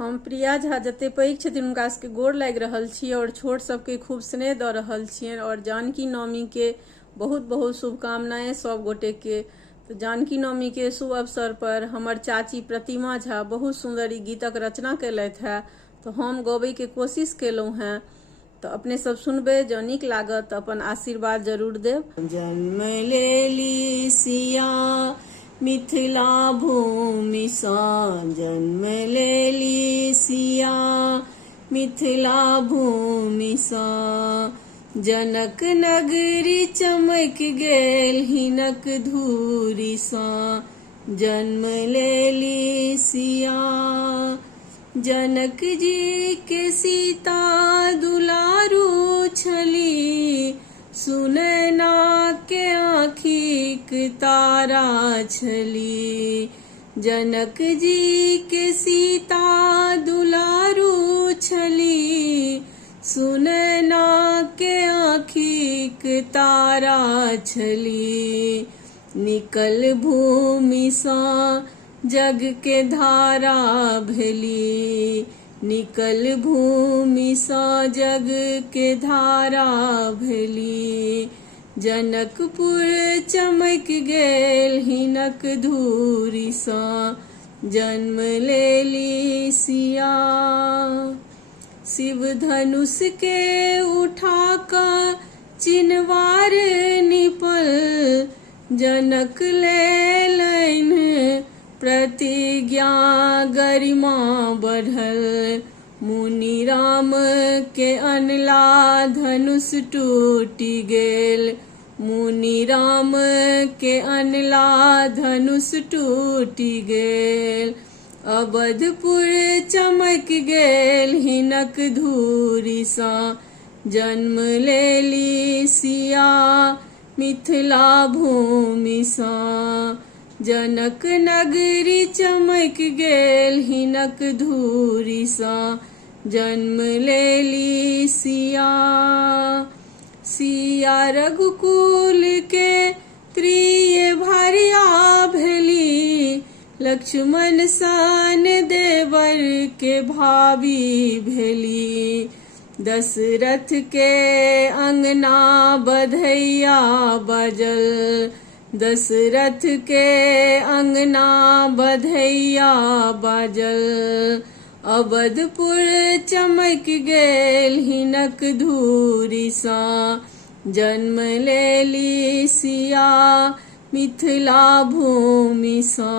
हम प्रिया झा जते पैघ छथिन हुनका सबके गोर लागि रहल छी और छोट सबके खूब स्नेह दऽ रहल छियनि और जानकी नवमी के बहुत बहुत शुभकामनाएं सब गोटे के। तो जानकी नवमी के शुभ अवसर पर हमर चाची प्रतिमा झा बहुत सुंदर ई गीतक रचना केलथि है, तो हम गबै के कोशिश केलहुँ हैं। तो अपने सब सुनबे, जो नीक लागत तो अपन आशीर्वाद जरूर देव। जन्म लेली सिया मिथिला भूमि सा, जन्म लेली सिया मिथिला भूमि सा। जनक नगरी चमक गेल हिनक धूरी सा, जन्म लेली सिया। जनक जी के सीता दुलारू छली, सुनैना के आँखिक तारा छली। जनक जी के सीता दुलारू छली, सुनैना के आँखिक तारा छली। निकल भूमि सा जग के धारा भेली, निकल भूमि सा जग के धारा भेली। जनकपुर चमक गेल हिनक धूरी सा, जन्म लेली सिया। शिव धनुष के उठा का चिन्हवार निपल, जनक ले लैन प्रतिज्ञा गरिमा बढ़ल। मुनि राम के अनला धनुष टूटि गेल, मुनि राम के अनला धनुष टूटि गेल। अवधपुर चमक गेल हिनक धूरी सा, जन्म लेली सिया मिथिला भूमि सा। जनक नगरी चमक गेल हिनक धूरी सा, जन्म लेली सिया। सिया रघुकुल के प्रिय भार्या भेली, लक्ष्मण सन देवर के भाभी भेली। दशरथ के अंगना बधैया बजल, दशरथ के अंगना बधैया बाजल। अवधपुर चमक गेल हिनक धूरी सा, जन्म लेली सिया मिथिला भूमि सा।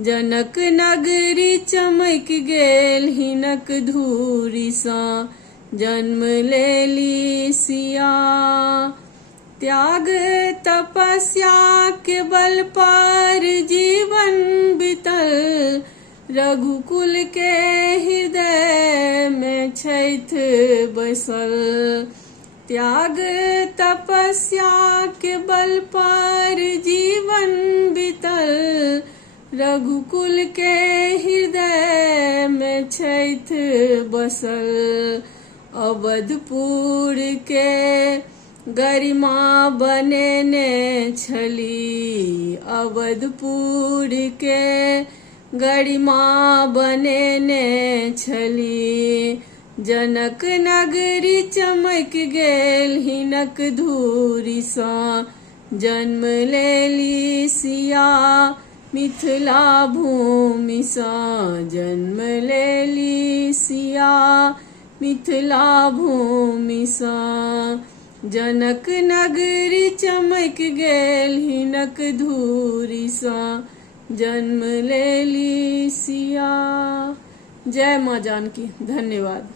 जनक नगरी चमक गेल हिनक धूरी सा, जन्म लेली सिया। त्याग तपस्या के बल पर जीवन बितल, रघुकुल के हृदय में छैठ बसल। त्याग तपस्या के बल पर जीवन बितल, रघुकुल के हृदय में छैठ बसल। अवधपुर के गरिमा बनेने छली, अवधपुर के गरिमा बनेने छली। जनक नगरी चमक गेल हिनक धूरी सा, जन्म लेली सिया मिथिला भूमि सा, जन्म लेली सिया मिथिला भूमि सा। जनक नगरी चमक गेल हिनक धूरी सा, जन्म लेली सिया। जय माँ जानकी। धन्यवाद।